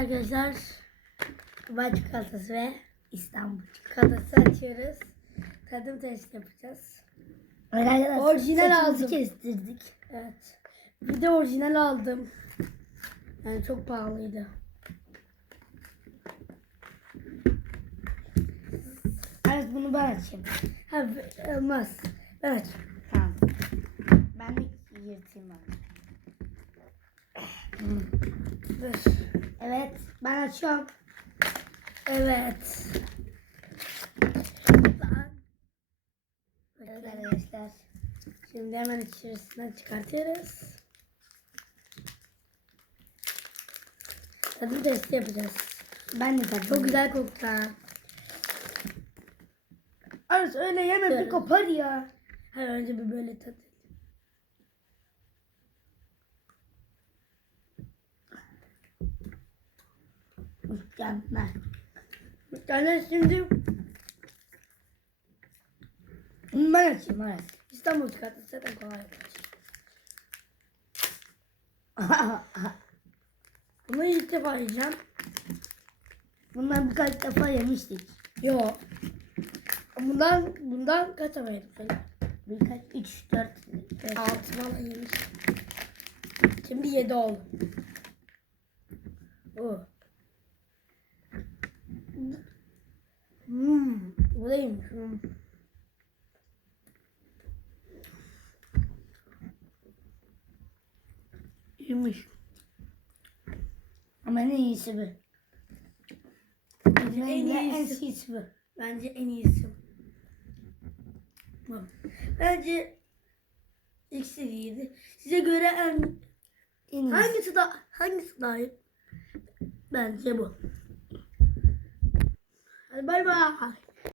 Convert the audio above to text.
arkadaşlar. Dubai çikolatası ve İstanbul çikolatası açıyoruz. Tadım testi yapacağız. Orijinal aldım. kestirdik. Evet. Bir de orijinal aldım. Yani çok pahalıydı. Evet bunu ben açayım. Ha olmaz. Ben aç. Tamam. Ben de yırtayım onu. Dur. Evet ben açıyorum. Evet. Evet arkadaşlar. Şimdi hemen içerisinden çıkartıyoruz. Tadım testi yapacağız. Ben de tabii. Çok güzel koktu ha. Arası öyle yeme bir kopar ya. Hayır önce bir böyle tat. Mükemmel. Tane şimdi Bunu ben açayım Aras. İstanbul çikolatası zaten kolay. Bunu ilk defa yiyeceğim. Bundan birkaç defa yemiştik. Yo. Bundan bundan kaç defa söyle. Birkaç, üç, dört, beş. Altı falan yemiş. Şimdi yedi oldu. Hmm, bu iyiymiş. Hmm. İyiymiş. Ama en iyisi bu. En En iyisi. iyisi bu. Bence en iyisi. Bak, Bence ikisi iyiydi. Size göre en En iyisi. hangisi da hangisi daha iyi? Bence bu. Hadi bay bay.